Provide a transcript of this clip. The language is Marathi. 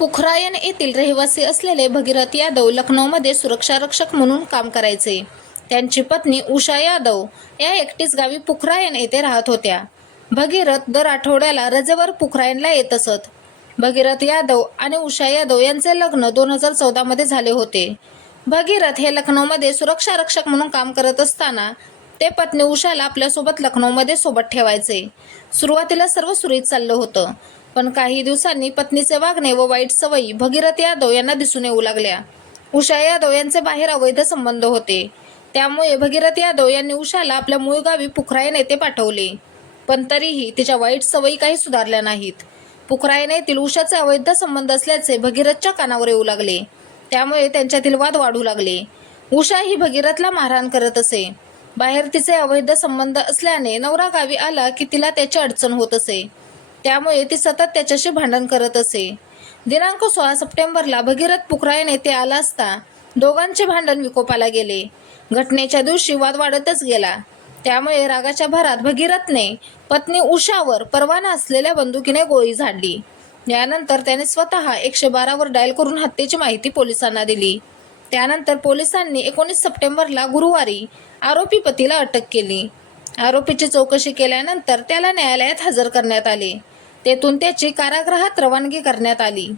पुखरायन येथील रहिवासी असलेले भगीरथ यादव लखनौमध्ये सुरक्षारक्षक म्हणून काम करायचे. त्यांची पत्नी उषा यादव या एकटीच गावी पुखरायन येथे राहत होत्या. भगीरथ दर आठवड्याला रजेवर पुखरायनला येत असत. भगीरथ यादव आणि उषा यादव यांचे लग्न 2014 मध्ये झाले होते. भगीरथ हे लखनौमध्ये सुरक्षारक्षक म्हणून काम करत असताना ते पत्नी उषाला आपल्यासोबत लखनौमध्ये सोबत ठेवायचे. सुरुवातीला सर्व सुरळीत चाललं होतं, पण काही दिवसांनी पत्नीचे वागणे व वाईट सवयी भगीरथ यादव यांना दिसून येऊ लागल्या. उषा यादव यांचे बाहेर अवैध संबंध होते. त्यामुळे भगीरथ यादव यांनी उषाला आपल्या मूळ गावी पुखरायन येथे पाठवले. पण तरीही तिच्या वाईट सवयी काही सुधारल्या नाहीत. पुखरायन येथील उषाचे अवैध संबंध असल्याचे भगीरथच्या कानावर येऊ लागले. त्यामुळे त्यांच्यातील वाद वाढू लागले. उषा ही भगीरथला मारहाण करत असे. बाहेर तिचे अवैध संबंध असल्याने नवरा गावी आला की तिला त्याची अडचण होत असे. त्यामुळे ती सतत त्याच्याशी भांडण करत असे. दिनांक 16 सप्टेंबरला भगीरथ पुखरायन येथे आला असता दोघांचे भांडण विकोपाला गेले. घटनेच्या दिवशी वाद वाढतच गेला. त्यामुळे रागाच्या भरात भगीरथने पत्नी उषावर परवाना असलेल्या बंदुकीने गोळी झाडली. यानंतर त्याने स्वतः 112 वर डायल करून हत्येची माहिती पोलिसांना दिली. त्यानंतर पोलिसांनी 19 सप्टेंबरला गुरुवारी आरोपी पतीला अटक केली. आरोपीची चौकशी केल्यानंतर त्याला न्यायालयात हजर करण्यात आले. तेथून त्याची कारागृहात रवानगी करण्यात आली.